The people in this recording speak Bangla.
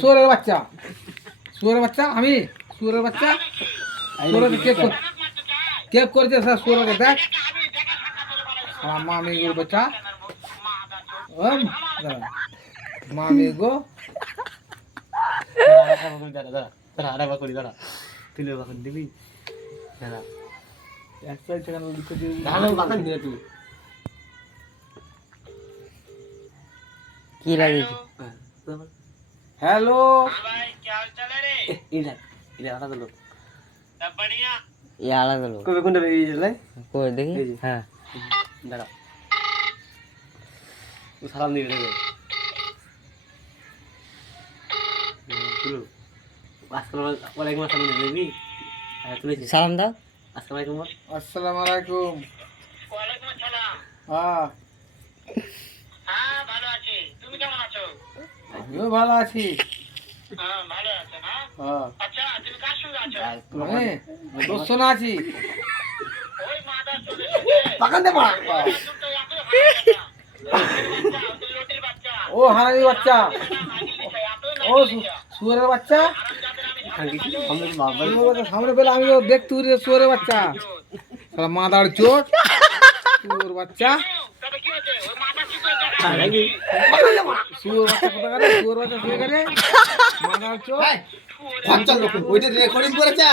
শুয়োরের বাচ্চা, শুয়োরের বাচ্চা, আমি শুয়োরের বাচ্চা, শুয়োরের কে করেছে স্যার শুয়োরকে দেখ মামি গো বাচ্চা, মামি গো দিবি কি লাগিয়েছে? হ্যালো এ আলাদা লোক কবে কোনটা বেরিয়ে করে দেখি। এই যে। হ্যাঁ দাঁড়া ও সালাম দিবি রে ওয়ালাইকুম আসসালাম দিবি হ্যাঁ তুলেছি সালাম দাও। আসসালামু আলাইকুম আসসালামু আলাইকুম। হ্যাঁ আমিও ভালো আছি। হ্যাঁ আমি তোর শোনা আছি। ও হারামির বাচ্চা, ও শুয়োরের বাচ্চা, সামনে পেলে আমি দেখতে শুয়োরের বাচ্চা, মাদার চোট, শুয়োর বাচ্চা, শুয়োর বাচ্চা কোথাকারে, শুয়োর বাচ্চা শুয়ে গেছে মাদার চোট। রেকর্ডিং করেছে